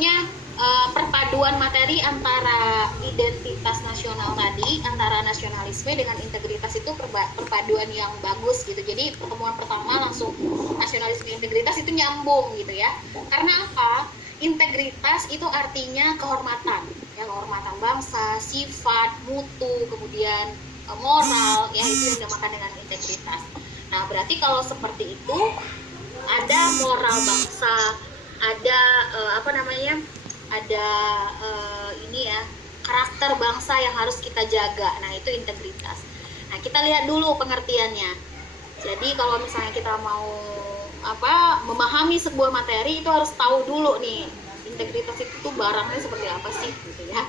maksudnya perpaduan materi antara identitas nasional tadi, antara nasionalisme dengan integritas itu perpaduan yang bagus gitu. Jadi pertemuan pertama langsung nasionalisme integritas itu nyambung gitu ya. Karena apa? Integritas itu artinya kehormatan, ya, kehormatan bangsa, sifat, mutu, kemudian moral, ya, itu yang dinamakan dengan integritas. Nah, berarti kalau seperti itu ada moral bangsa, ada ada ini ya, karakter bangsa yang harus kita jaga. Nah, itu integritas. Nah, kita lihat dulu pengertiannya. Jadi kalau misalnya kita mau memahami sebuah materi, itu harus tahu dulu nih integritas itu tuh barangnya seperti apa sih gitu ya.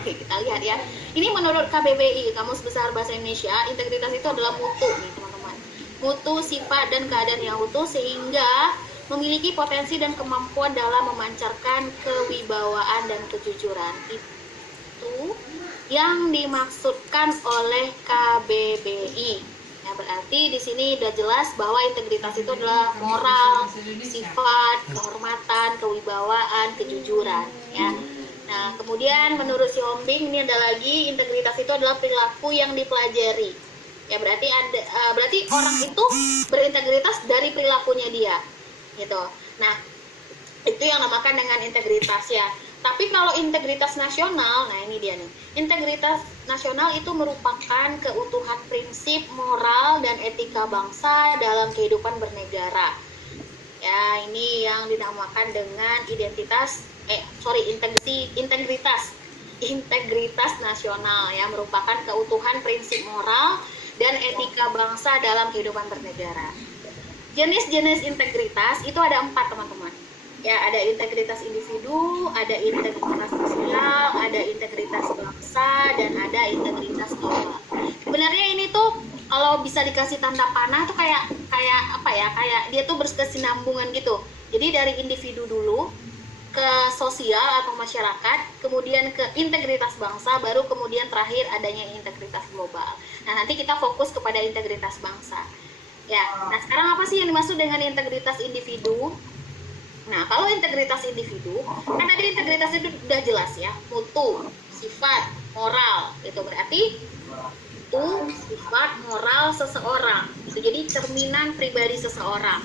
Oke, kita lihat ya. Ini menurut KBBI, Kamus Besar Bahasa Indonesia, integritas itu adalah mutu nih teman-teman. Mutu, sifat, dan keadaan yang utuh sehingga memiliki potensi dan kemampuan dalam memancarkan kewibawaan dan kejujuran. Itu yang dimaksudkan oleh KBBI. Ya, berarti di sini udah jelas bahwa integritas itu adalah moral, sifat, kehormatan, kewibawaan, kejujuran, ya. Nah, kemudian menurut si Hombing ini ada lagi, integritas itu adalah perilaku yang dipelajari. Ya, berarti orang itu berintegritas dari perilakunya dia. Gitu. Nah, itu yang namakan dengan integritas ya. Tapi kalau integritas nasional, nah ini dia nih. Integritas nasional itu merupakan keutuhan prinsip moral dan etika bangsa dalam kehidupan bernegara. Ya, ini yang dinamakan dengan integritas nasional ya, merupakan keutuhan prinsip moral dan etika bangsa dalam kehidupan bernegara. Jenis-jenis integritas itu ada 4 teman-teman. Ya, ada integritas individu, ada integritas sosial, ada integritas bangsa, dan ada integritas global. Sebenarnya ini tuh kalau bisa dikasih tanda panah tuh kayak dia tuh berkesinambungan gitu. Jadi dari individu dulu ke sosial atau masyarakat, kemudian ke integritas bangsa, baru kemudian terakhir adanya integritas global. Nah, nanti kita fokus kepada integritas bangsa. Ya, nah sekarang apa sih yang dimaksud dengan integritas individu? Nah, kalau integritas individu, kan tadi integritas itu udah jelas ya, mutu, sifat, moral, itu berarti itu sifat, moral seseorang. Itu jadi cerminan pribadi seseorang.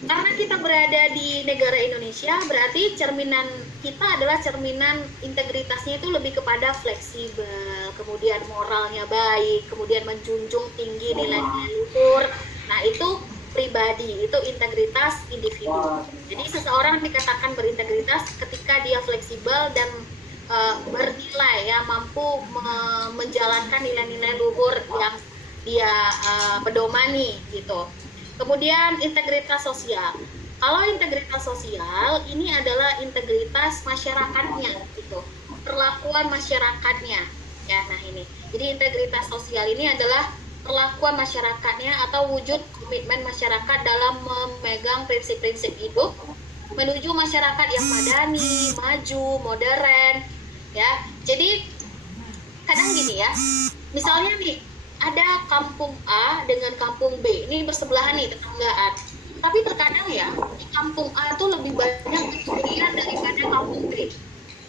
Karena kita berada di negara Indonesia, berarti cerminan kita adalah cerminan integritasnya itu lebih kepada fleksibel, kemudian moralnya baik, kemudian menjunjung tinggi nilai-nilai luhur. Nah, itu pribadi, itu integritas individu. Jadi seseorang dikatakan berintegritas ketika dia fleksibel dan bernilai, ya, mampu menjalankan nilai-nilai luhur yang dia pedomani gitu. Kemudian integritas sosial. Kalau integritas sosial ini adalah integritas masyarakatnya gitu, perlakuan masyarakatnya. Ya, nah ini. Jadi integritas sosial ini adalah perlakuan masyarakatnya atau wujud komitmen masyarakat dalam memegang prinsip-prinsip hidup menuju masyarakat yang madani, maju, modern, ya. Jadi kadang gini ya, misalnya nih ada kampung A dengan kampung B, ini bersebelahan nih, tetanggaan. Tapi terkadang ya di kampung A itu lebih banyak pencurian daripada kampung B.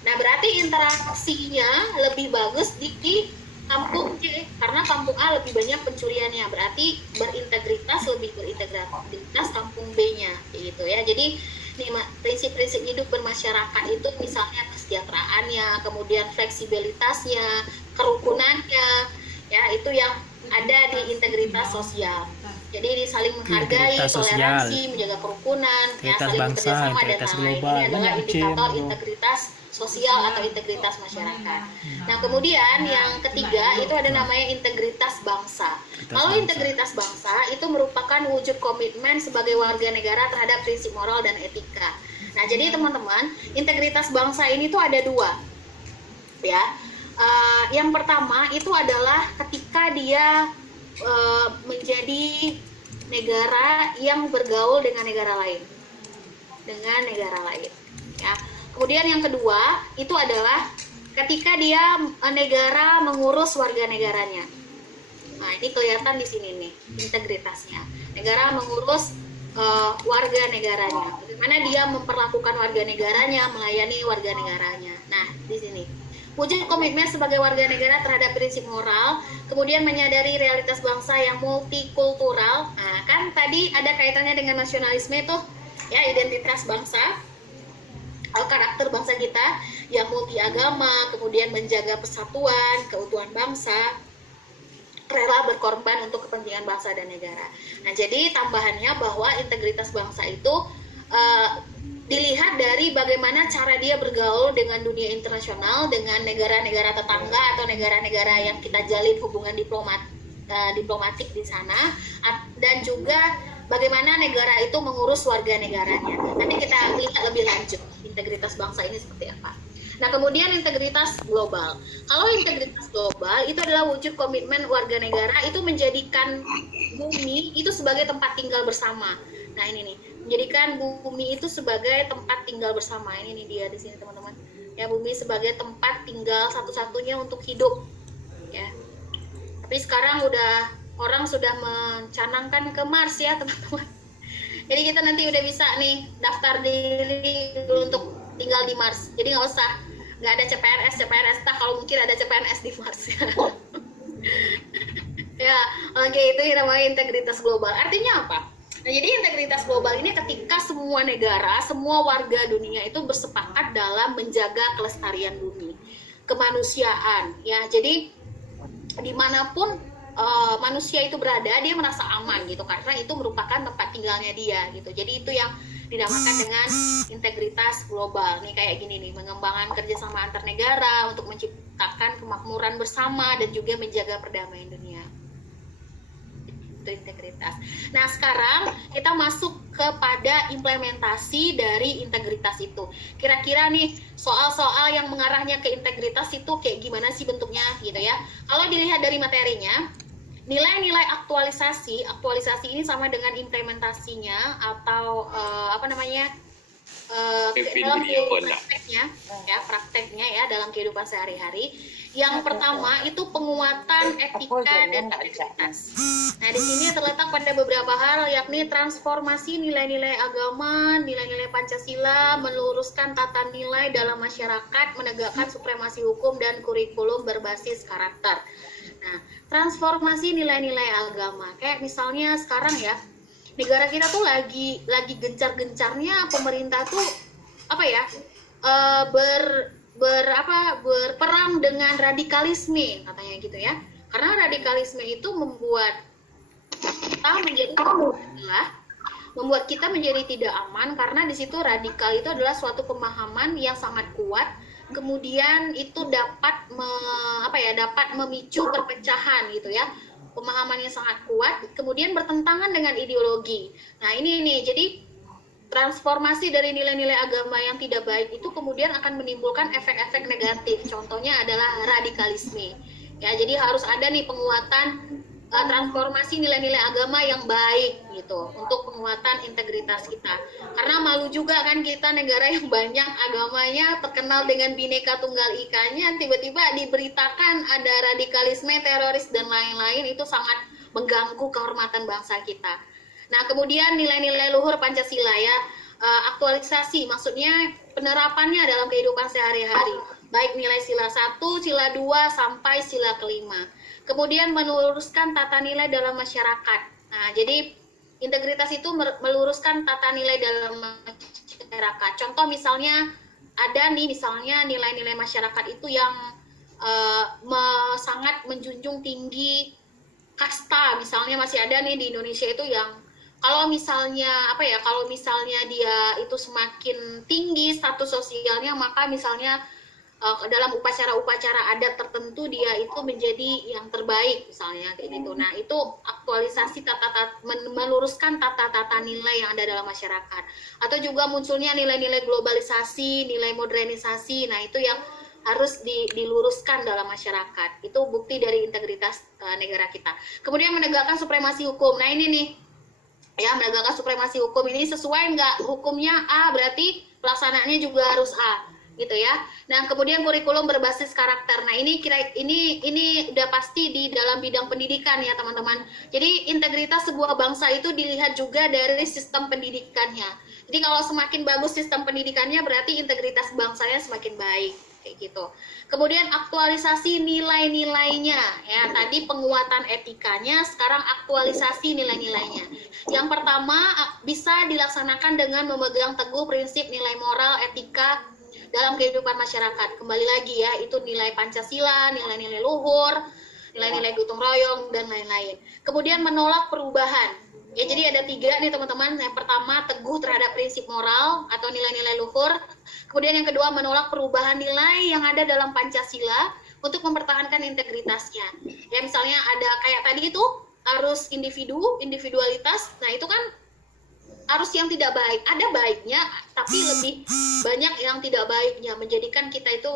Nah, berarti interaksinya lebih bagus di kampung C, karena kampung A lebih banyak pencuriannya, berarti lebih berintegritas kampung B-nya gitu ya. Jadi nih, prinsip-prinsip hidup bermasyarakat itu misalnya kesejahteraannya, kemudian fleksibilitasnya, kerukunannya, ya, itu yang ada di integritas sosial. Jadi saling menghargai, toleransi, menjaga kerukunan, ya, saling bekerjasama dan lain-lain. Ini adalah indikator integritas sosial atau integritas masyarakat. Nah, kemudian yang ketiga itu ada namanya integritas bangsa. Kalau integritas bangsa itu merupakan wujud komitmen sebagai warga negara terhadap prinsip moral dan etika. Nah, jadi teman-teman, integritas bangsa ini tuh ada 2, ya. Yang pertama itu adalah ketika dia menjadi negara yang bergaul dengan negara lain, ya. Kemudian yang kedua itu adalah ketika dia negara mengurus warga negaranya. Nah, ini kelihatan di sini nih integritasnya. Negara mengurus warga negaranya, bagaimana dia memperlakukan warga negaranya, melayani warga negaranya. Nah, di sini wujud komitmen sebagai warga negara terhadap prinsip moral, kemudian menyadari realitas bangsa yang multikultural. Nah, kan tadi ada kaitannya dengan nasionalisme itu, ya, identitas bangsa, karakter bangsa kita yang multi agama, kemudian menjaga persatuan, keutuhan bangsa, rela berkorban untuk kepentingan bangsa dan negara. Nah, jadi tambahannya bahwa integritas bangsa itu dilihat dari bagaimana cara dia bergaul dengan dunia internasional, dengan negara-negara tetangga atau negara-negara yang kita jalin hubungan diplomatik di sana, dan juga bagaimana negara itu mengurus warga negaranya. Nanti kita lihat lebih lanjut integritas bangsa ini seperti apa. Nah, kemudian integritas global. Kalau integritas global itu adalah wujud komitmen warga negara itu menjadikan bumi itu sebagai tempat tinggal bersama. Nah, ini nih, menjadikan bumi itu sebagai tempat tinggal bersama. Ini nih dia di sini, teman-teman. Ya, bumi sebagai tempat tinggal satu-satunya untuk hidup. Ya. Tapi sekarang orang sudah mencanangkan ke Mars ya, teman-teman. Jadi kita nanti udah bisa nih daftar diri untuk tinggal di Mars. Jadi nggak ada CPNS, kalau mungkin ada CPNS di Mars ya. Ya, oke, itu yang namanya integritas global. Artinya apa? Nah, jadi integritas global ini ketika semua negara, semua warga dunia itu bersepakat dalam menjaga kelestarian bumi, kemanusiaan. Ya, jadi dimanapun manusia itu berada, dia merasa aman gitu, karena itu merupakan tempat tinggalnya dia gitu. Jadi itu yang dinamakan dengan integritas global. Nih kayak gini nih, mengembangkan kerjasama antar negara untuk menciptakan kemakmuran bersama dan juga menjaga perdamaian dunia. Itu integritas. Nah, sekarang kita masuk kepada implementasi dari integritas itu. Kira-kira nih soal-soal yang mengarahnya ke integritas itu kayak gimana sih bentuknya gitu ya. Kalau dilihat dari materinya, nilai-nilai aktualisasi ini sama dengan implementasinya atau dalam prakteknya ya dalam kehidupan sehari-hari. Yang pertama itu penguatan etika dan integritas. Nah, di sini terletak pada beberapa hal, yakni transformasi nilai-nilai agama, nilai-nilai Pancasila, meluruskan tata nilai dalam masyarakat, menegakkan supremasi hukum dan kurikulum berbasis karakter. Nah, transformasi nilai-nilai agama, kayak misalnya sekarang ya, negara kita tuh lagi gencar-gencarnya pemerintah tuh berperang dengan radikalisme katanya gitu ya. Karena radikalisme itu membuat kita menjadi tidak aman, karena di situ radikal itu adalah suatu pemahaman yang sangat kuat, kemudian itu dapat memicu perpecahan gitu ya. Pemahamannya sangat kuat, kemudian bertentangan dengan ideologi. Nah, ini jadi transformasi dari nilai-nilai agama yang tidak baik itu kemudian akan menimbulkan efek-efek negatif. Contohnya adalah radikalisme. Ya, jadi harus ada nih penguatan transformasi nilai-nilai agama yang baik gitu untuk penguatan integritas kita. Karena malu juga kan kita negara yang banyak agamanya, terkenal dengan Bhinneka Tunggal Ika-nya, tiba-tiba diberitakan ada radikalisme, teroris dan lain-lain, itu sangat mengganggu kehormatan bangsa kita. Nah, kemudian nilai-nilai luhur Pancasila ya, aktualisasi, maksudnya penerapannya dalam kehidupan sehari-hari, baik nilai sila 1, sila 2, sampai sila kelima. Kemudian meluruskan tata nilai dalam masyarakat. Nah, jadi integritas itu meluruskan tata nilai dalam masyarakat. Contoh misalnya ada nih, misalnya nilai-nilai masyarakat itu yang sangat menjunjung tinggi kasta. Misalnya masih ada nih di Indonesia itu yang kalau misalnya dia itu semakin tinggi status sosialnya, maka misalnya dalam upacara-upacara adat tertentu dia itu menjadi yang terbaik misalnya kayak gitu. Nah, itu aktualisasi meluruskan tata nilai yang ada dalam masyarakat. Atau juga munculnya nilai-nilai globalisasi, nilai modernisasi. Nah, itu yang harus diluruskan dalam masyarakat. Itu bukti dari integritas negara kita. Kemudian menegakkan supremasi hukum. Nah, ini nih ya, menegakkan supremasi hukum ini sesuai nggak hukumnya A, berarti pelaksanaannya juga harus A. gitu ya. Nah, kemudian kurikulum berbasis karakter. Nah, ini udah pasti di dalam bidang pendidikan ya, teman-teman. Jadi, integritas sebuah bangsa itu dilihat juga dari sistem pendidikannya. Jadi, kalau semakin bagus sistem pendidikannya, berarti integritas bangsanya semakin baik, kayak gitu. Kemudian aktualisasi nilai-nilainya ya. Tadi penguatan etikanya, sekarang aktualisasi nilai-nilainya. Yang pertama bisa dilaksanakan dengan memegang teguh prinsip nilai moral, etika dalam kehidupan masyarakat. Kembali lagi ya, itu nilai Pancasila, nilai-nilai luhur, nilai-nilai gotong royong, dan lain-lain. Kemudian menolak perubahan. Ya, jadi ada 3 nih teman-teman. Yang pertama, teguh terhadap prinsip moral atau nilai-nilai luhur. Kemudian yang kedua, menolak perubahan nilai yang ada dalam Pancasila untuk mempertahankan integritasnya. Ya, misalnya ada kayak tadi itu, harus individualitas. Nah, itu kan arus yang tidak baik, ada baiknya tapi lebih banyak yang tidak baiknya, menjadikan kita itu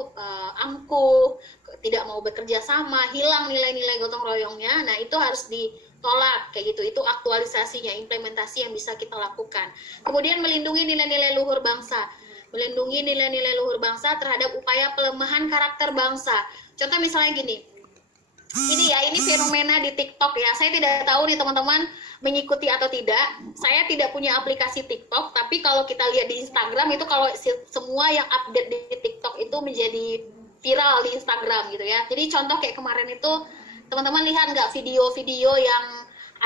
angkuh, tidak mau bekerja sama, hilang nilai-nilai gotong royongnya. Nah, itu harus ditolak kayak gitu. Itu aktualisasinya, implementasi yang bisa kita lakukan. Kemudian melindungi nilai-nilai luhur bangsa, melindungi nilai-nilai luhur bangsa terhadap upaya pelemahan karakter bangsa. Contoh misalnya gini, ini fenomena di TikTok ya. Saya tidak tahu nih teman-teman mengikuti atau tidak. Saya tidak punya aplikasi TikTok, tapi kalau kita lihat di Instagram itu, kalau semua yang update di TikTok itu menjadi viral di Instagram gitu ya. Jadi contoh kayak kemarin itu, teman-teman lihat nggak video-video yang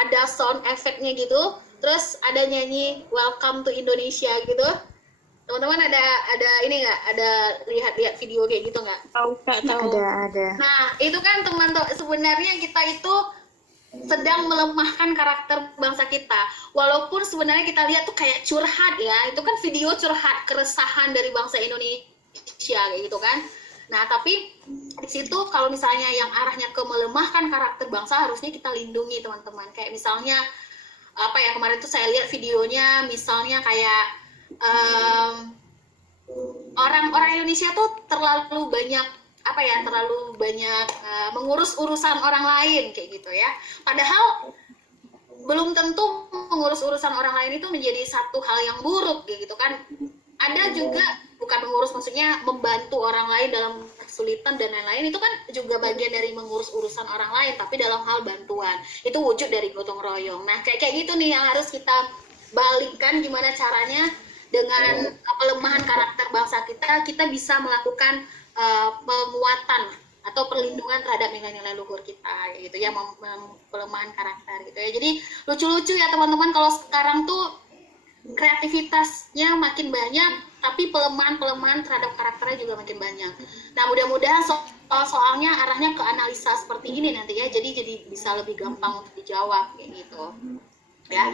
ada sound efeknya gitu, terus ada nyanyi Welcome to Indonesia gitu. Teman-teman ada ini nggak? Ada lihat video kayak gitu nggak? Tahu. Ada. Nah, itu kan teman-teman, sebenarnya kita itu sedang melemahkan karakter bangsa kita. Walaupun sebenarnya kita lihat tuh kayak curhat ya, itu kan video curhat keresahan dari bangsa Indonesia kayak gitu kan. Nah, tapi di situ kalau misalnya yang arahnya ke melemahkan karakter bangsa, harusnya kita lindungi teman-teman. Kayak misalnya apa ya, kemarin tuh saya lihat videonya, misalnya kayak orang-orang Indonesia tuh terlalu banyak mengurus urusan orang lain kayak gitu ya. Padahal belum tentu mengurus urusan orang lain itu menjadi satu hal yang buruk gitu kan. Ada juga, bukan mengurus maksudnya membantu orang lain dalam kesulitan dan lain-lain, itu kan juga bagian dari mengurus urusan orang lain, tapi dalam hal bantuan. Itu wujud dari gotong royong. Nah, kayak gitu nih yang harus kita balikkan, gimana caranya dengan pelemahan karakter bangsa kita bisa melakukan penguatan atau perlindungan terhadap nilai-nilai luhur kita gitu ya, pelemahan karakter gitu ya. Jadi lucu-lucu ya teman-teman, kalau sekarang tuh kreativitasnya makin banyak, tapi pelemahan terhadap karakternya juga makin banyak. Nah, mudah-mudahan soalnya arahnya ke analisa seperti ini nanti ya, jadi bisa lebih gampang untuk dijawab kayak gitu ya.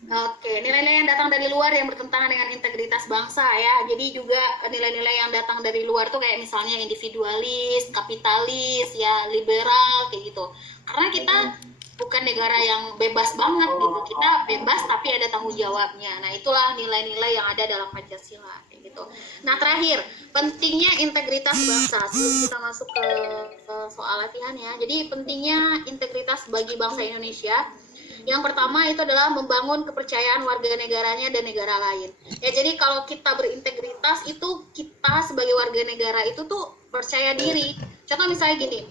Oke, nilai-nilai yang datang dari luar yang bertentangan dengan integritas bangsa ya. Jadi juga nilai-nilai yang datang dari luar tuh kayak misalnya individualis, kapitalis, ya liberal kayak gitu. Karena kita bukan negara yang bebas banget gitu. Kita bebas tapi ada tanggung jawabnya. Nah, itulah nilai-nilai yang ada dalam Pancasila kayak gitu. Nah, terakhir, pentingnya integritas bangsa. Sebelum kita masuk ke soal latihan ya. Jadi pentingnya integritas bagi bangsa Indonesia. Yang pertama itu adalah membangun kepercayaan warga negaranya dan negara lain. Ya, jadi kalau kita berintegritas itu, kita sebagai warga negara itu tuh percaya diri. Contoh misalnya gini,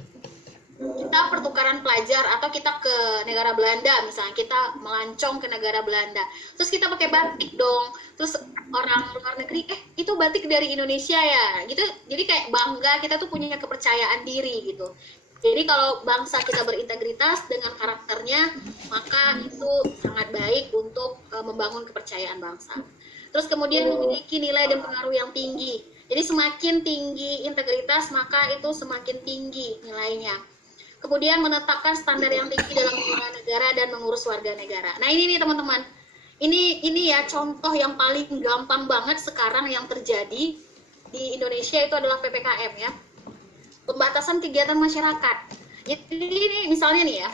kita pertukaran pelajar atau kita ke negara Belanda, misalnya kita melancong ke negara Belanda, terus kita pakai batik dong, terus orang luar negeri, itu batik dari Indonesia ya, gitu. Jadi kayak bangga, kita tuh punya kepercayaan diri gitu. Jadi kalau bangsa kita berintegritas dengan karakternya, maka itu sangat baik untuk membangun kepercayaan bangsa. Terus kemudian memiliki nilai dan pengaruh yang tinggi. Jadi semakin tinggi integritas, maka itu semakin tinggi nilainya. Kemudian menetapkan standar yang tinggi dalam mengelola negara dan mengurus warga negara. Nah, ini nih teman-teman. Ini ya contoh yang paling gampang banget sekarang yang terjadi di Indonesia itu adalah PPKM ya. Pembatasan kegiatan masyarakat. Jadi ini misalnya nih ya,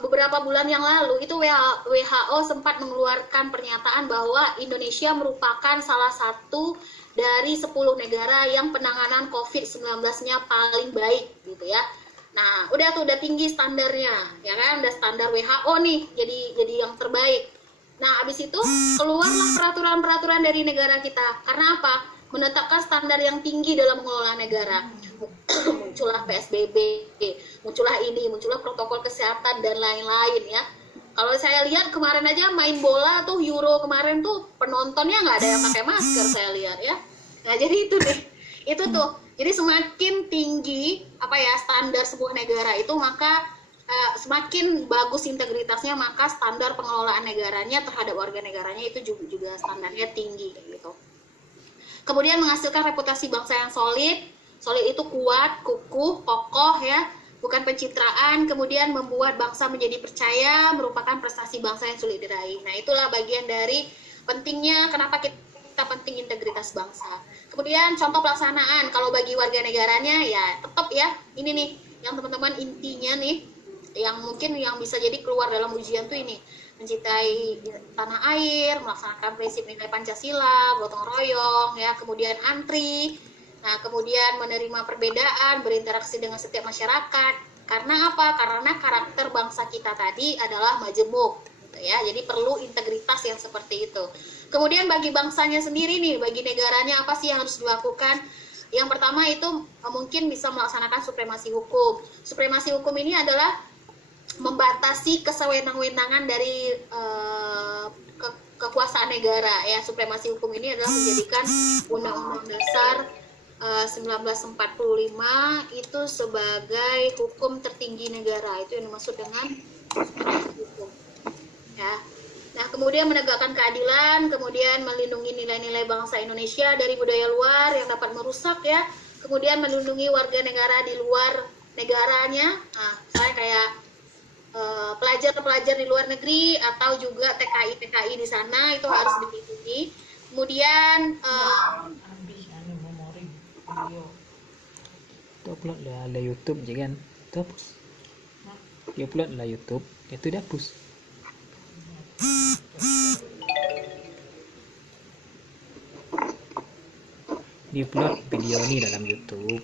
beberapa bulan yang lalu itu WHO sempat mengeluarkan pernyataan bahwa Indonesia merupakan salah satu dari 10 negara yang penanganan COVID-19-nya paling baik gitu ya. Nah, udah tinggi standarnya, ya kan? Udah standar WHO nih, jadi yang terbaik. Nah, habis itu keluarlah peraturan-peraturan dari negara kita. Karena apa? Menetapkan standar yang tinggi dalam mengelola negara. Muncullah PSBB, muncullah ini, muncullah protokol kesehatan dan lain-lain ya. Kalau saya lihat kemarin aja main bola tuh Euro kemarin tuh penontonnya nggak ada yang pakai masker saya lihat ya. Nah jadi itu nih, itu tuh. Jadi semakin tinggi apa ya standar sebuah negara itu maka semakin bagus integritasnya maka standar pengelolaan negaranya terhadap warga negaranya itu juga standarnya tinggi gitu. Kemudian menghasilkan reputasi bangsa yang solid. Solid itu kuat, kukuh, kokoh ya, bukan pencitraan. Kemudian membuat bangsa menjadi percaya, merupakan prestasi bangsa yang sulit diraih. Nah itulah bagian dari pentingnya kenapa kita penting integritas bangsa. Kemudian contoh pelaksanaan kalau bagi warga negaranya ya tetap ya ini nih yang teman-teman intinya nih yang mungkin yang bisa jadi keluar dalam ujian tuh ini mencintai tanah air, melaksanakan prinsip nilai Pancasila, gotong royong ya, kemudian antri. Nah, kemudian menerima perbedaan, berinteraksi dengan setiap masyarakat. Karena apa? Karena karakter bangsa kita tadi adalah majemuk, gitu ya. Jadi perlu integritas yang seperti itu. Kemudian bagi bangsanya sendiri nih, bagi negaranya apa sih yang harus dilakukan? Yang pertama itu mungkin bisa melaksanakan supremasi hukum. Supremasi hukum ini adalah membatasi kesewenang-wenangan dari kekuasaan negara ya. Supremasi hukum ini adalah menjadikan Undang-Undang Dasar 1945 itu sebagai hukum tertinggi negara. Itu yang dimaksud dengan hukum ya. Nah kemudian menegakkan keadilan, kemudian melindungi nilai-nilai bangsa Indonesia dari budaya luar yang dapat merusak ya, kemudian melindungi warga negara di luar negaranya. Nah saya kayak pelajar-pelajar di luar negeri atau juga TKI di sana itu harus dilindungi. Kemudian Itu upload lah YouTube je kan. Itu hapus. Dia upload lah YouTube, itu dia hapus. Dia upload video ni dalam YouTube.